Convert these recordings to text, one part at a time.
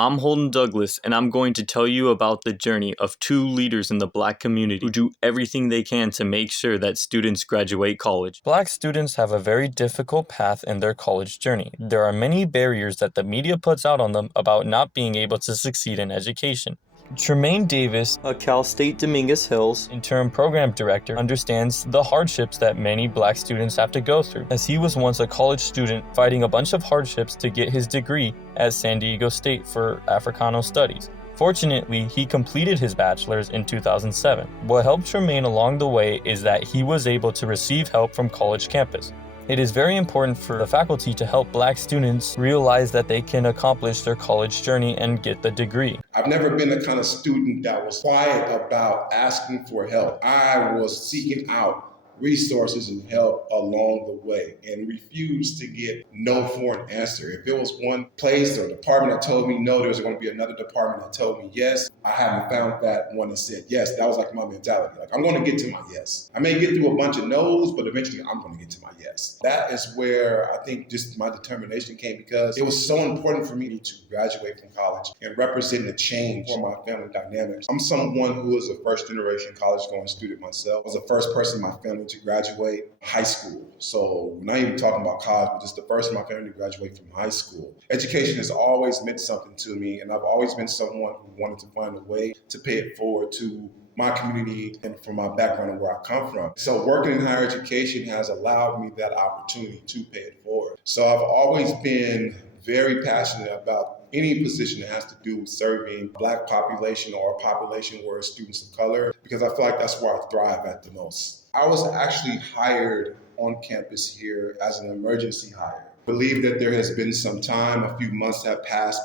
I'm Holden Douglas, and I'm going to tell you about the journey of two leaders in the Black community who do everything they can to make sure that students graduate college. Black students have a very difficult path in their college journey. There are many barriers that the media puts out on them about not being able to succeed in education. Tremaine Davis, a Cal State Dominguez Hills interim program director, understands the hardships that many Black students have to go through, as he was once a college student fighting a bunch of hardships to get his degree at San Diego State for Africano Studies. Fortunately, he completed his bachelor's in 2007. What helped Tremaine along the way is that he was able to receive help from college campus. It is very important for the faculty to help Black students realize that they can accomplish their college journey and get the degree. I've never been the kind of student that was quiet about asking for help. I was seeking out resources and help along the way and refused to get no for an answer. If it was one place or department that told me no, there was going to be another department that told me yes. I haven't found that one that said yes. That was like my mentality. Like, I'm going to get to my yes. I may get through a bunch of no's, but eventually I'm going to get to my yes. That is where I think just my determination came, because it was so important for me to graduate from college and represent the change for my family dynamics. I'm someone who is a first generation college going student myself. I was the first person in my family to graduate high school. So we're not even talking about college, but just the first in my family to graduate from high school. Education has always meant something to me, and I've always been someone who wanted to find a way to pay it forward to my community and from my background and where I come from. So working in higher education has allowed me that opportunity to pay it forward. So I've always been very passionate about any position that has to do with serving Black population or a population where students of color, because I feel like that's where I thrive at the most. I was actually hired on campus here as an emergency hire. I believe that there has been some time, a few months have passed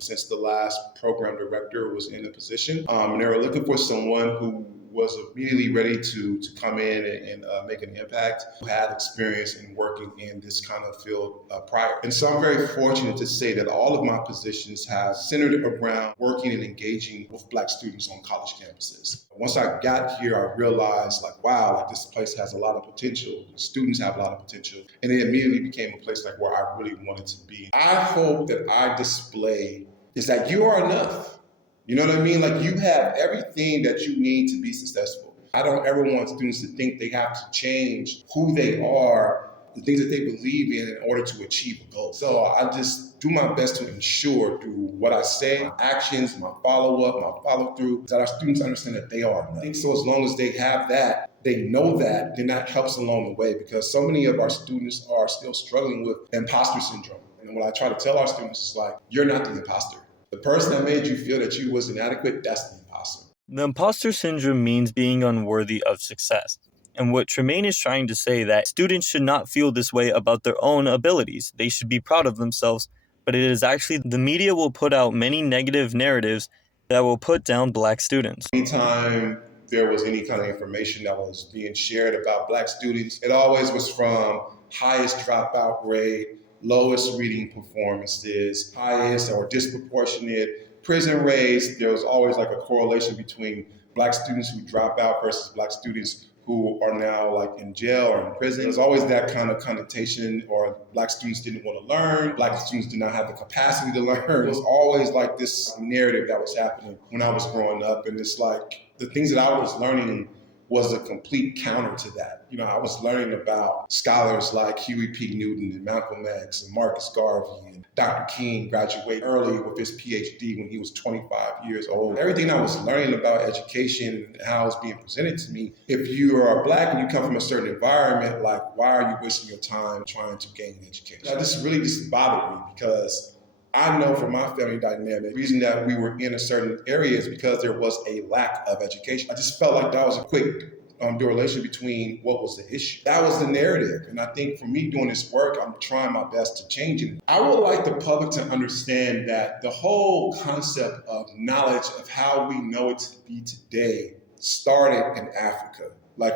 since the last program director was in the position. And they were looking for someone who was immediately ready to come in and make an impact, who had experience in working in this kind of field prior. And so I'm very fortunate to say that all of my positions have centered around working and engaging with Black students on college campuses. Once I got here, I realized wow, this place has a lot of potential. The students have a lot of potential. And it immediately became a place where I really wanted to be. I hope that I display is that you are enough. You know what I mean? You have everything that you need to be successful. I don't ever want students to think they have to change who they are, the things that they believe in order to achieve a goal. So I just do my best to ensure through what I say, my actions, my follow-up, my follow-through, that our students understand that they are enough. I think so as long as they have that, they know that, then that helps along the way, because so many of our students are still struggling with imposter syndrome. And what I try to tell our students is you're not the imposter. The person that made you feel that you was inadequate, that's the imposter. The imposter syndrome means being unworthy of success. And what Tremaine is trying to say that students should not feel this way about their own abilities. They should be proud of themselves, but it is actually the media will put out many negative narratives that will put down Black students. Anytime there was any kind of information that was being shared about Black students, it always was from highest dropout rate, lowest reading performances, highest or disproportionate prison rates. There was always a correlation between Black students who drop out versus Black students who are now in jail or in prison. There's always that kind of connotation, or Black students didn't want to learn, Black students did not have the capacity to learn. It was always this narrative that was happening when I was growing up, and it's the things that I was learning was a complete counter to that. I was learning about scholars like Huey P. Newton and Malcolm X and Marcus Garvey, and Dr. King graduated early with his PhD when he was 25 years old. Everything I was learning about education and how it's being presented to me, if you are Black and you come from a certain environment, why are you wasting your time trying to gain education? That just bothered me, because I know from my family dynamic, the reason that we were in a certain area is because there was a lack of education. I just felt that was a quick correlation between what was the issue. That was the narrative. And I think for me doing this work, I'm trying my best to change it. I would like the public to understand that the whole concept of knowledge, of how we know it to be today, started in Africa.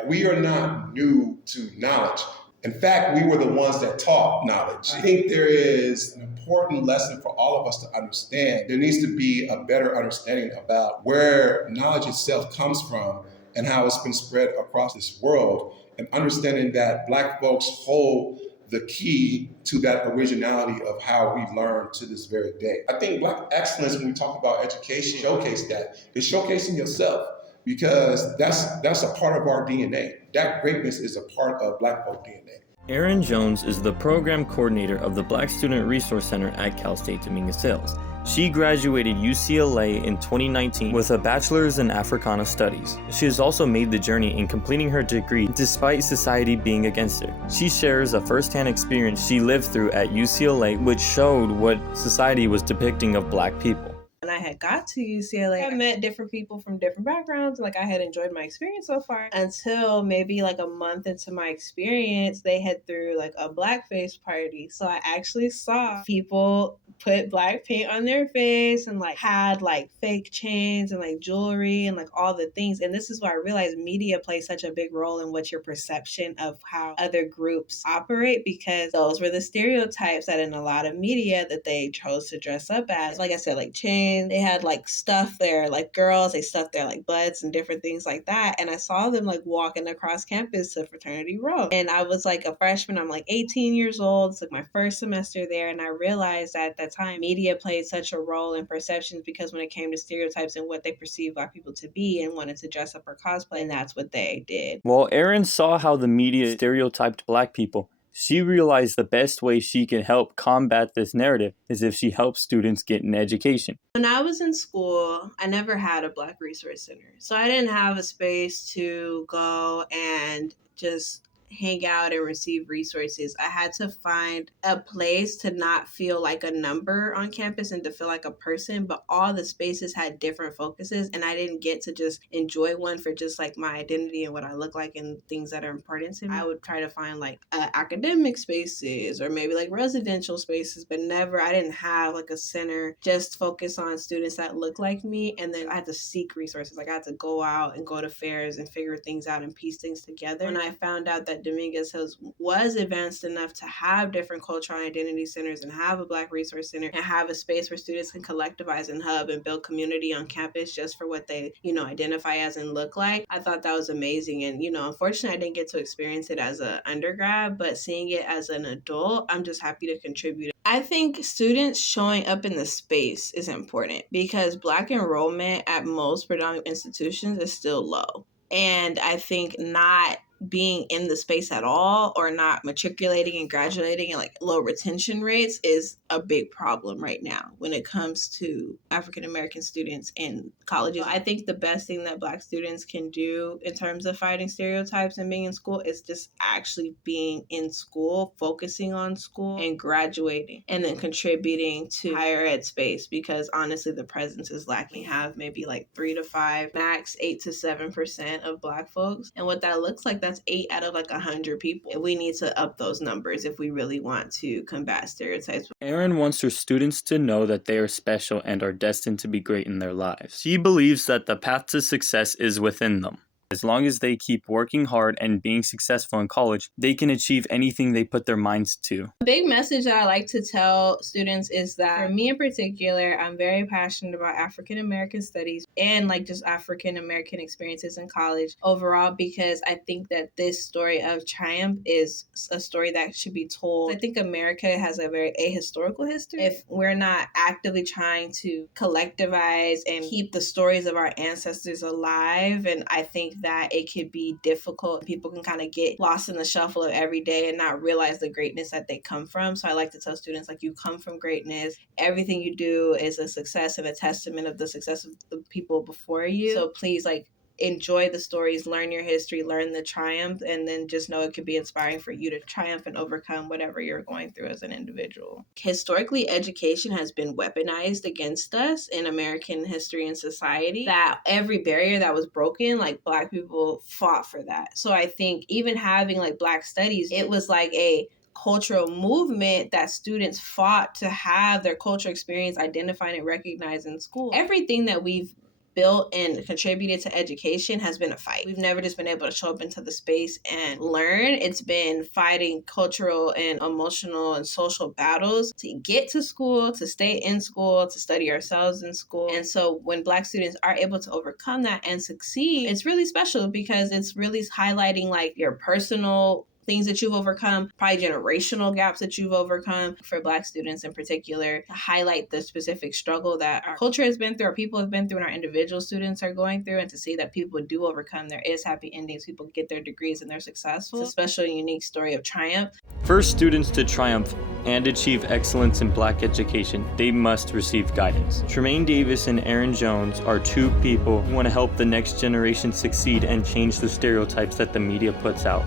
We are not new to knowledge. In fact, we were the ones that taught knowledge. I think there is an important lesson for all of us to understand. There needs to be a better understanding about where knowledge itself comes from and how it's been spread across this world, and understanding that Black folks hold the key to that originality of how we learn to this very day. I think Black excellence, when we talk about education, showcase that. It's showcasing yourself because that's a part of our DNA. That greatness is a part of Black folk DNA. Erin Jones is the program coordinator of the Black Student Resource Center at Cal State Dominguez Hills. She graduated UCLA in 2019 with a bachelor's in Africana Studies. She has also made the journey in completing her degree despite society being against her. She shares a first-hand experience she lived through at UCLA, which showed what society was depicting of Black people. When I had got to UCLA, I met different people from different backgrounds. Like, I had enjoyed my experience so far until maybe like a month into my experience, they had threw like a blackface party. So I actually saw people put black paint on their face and like had like fake chains and like jewelry and like all the things. And this is why I realized media plays such a big role in what your perception of how other groups operate, because those were the stereotypes that in a lot of media that they chose to dress up as. Like I said, like chains. They had like stuff there, like girls, they stuffed their like butts and different things like that. And I saw them like walking across campus to Fraternity Row. And I was like a freshman, I'm like 18 years old. It's like my first semester there. And I realized that at that time, media played such a role in perceptions because when it came to stereotypes and what they perceived Black people to be and wanted to dress up or cosplay, and that's what they did. While Erin saw how the media stereotyped Black people, she realized the best way she can help combat this narrative is if she helps students get an education. When I was in school, I never had a Black Resource Center. So I didn't have a space to go and just hang out and receive resources. I had to find a place to not feel like a number on campus and to feel like a person, but all the spaces had different focuses and I didn't get to just enjoy one for just like my identity and what I look like and things that are important to me. I would try to find like academic spaces or maybe like residential spaces, but never, I didn't have like a center just focus on students that look like me. And then I had to seek resources. Like I had to go out and go to fairs and figure things out and piece things together. When I found out that Dominguez Hills was advanced enough to have different cultural identity centers and have a Black Resource Center and have a space where students can collectivize and hub and build community on campus just for what they, identify as and look like. I thought that was amazing. And, unfortunately, I didn't get to experience it as an undergrad, but seeing it as an adult, I'm just happy to contribute. I think students showing up in the space is important because Black enrollment at most predominant institutions is still low. And I think not being in the space at all or not matriculating and graduating and like low retention rates is a big problem right now when it comes to African American students in colleges. I think the best thing that Black students can do in terms of fighting stereotypes and being in school is just actually being in school, focusing on school and graduating and then contributing to higher ed space because honestly the presence is lacking. We have maybe like 3 to 5, max 8 to 7% of Black folks. And what that looks like, that's 8 out of like 100 people. And we need to up those numbers if we really want to combat stereotypes. Erin wants her students to know that they are special and are destined to be great in their lives. She believes that the path to success is within them. As long as they keep working hard and being successful in college, they can achieve anything they put their minds to. A big message that I like to tell students is that for me in particular, I'm very passionate about African American studies and like just African American experiences in college overall because I think that this story of triumph is a story that should be told. I think America has a very ahistorical history. If we're not actively trying to collectivize and keep the stories of our ancestors alive, and I think that it could be difficult. People can kind of get lost in the shuffle of every day and not realize the greatness that they come from. So I like to tell students, like, you come from greatness. Everything you do is a success and a testament of the success of the people before you. So please, like, enjoy the stories, learn your history, learn the triumph, and then just know it could be inspiring for you to triumph and overcome whatever you're going through as an individual. Historically, education has been weaponized against us in American history and society, that every barrier that was broken, like Black people fought for that. So I think even having like Black studies, it was like a cultural movement that students fought to have their cultural experience identified and recognized in school. Everything that we've built and contributed to education has been a fight. We've never just been able to show up into the space and learn. It's been fighting cultural and emotional and social battles to get to school, to stay in school, to study ourselves in school. And so when Black students are able to overcome that and succeed, it's really special because it's really highlighting like your personal things that you've overcome, probably generational gaps that you've overcome for Black students in particular, to highlight the specific struggle that our culture has been through, our people have been through, and our individual students are going through, and to see that people do overcome. There is happy endings. People get their degrees and they're successful. It's a special and unique story of triumph. For students to triumph and achieve excellence in Black education, they must receive guidance. Tremaine Davis and Aaron Jones are two people who want to help the next generation succeed and change the stereotypes that the media puts out.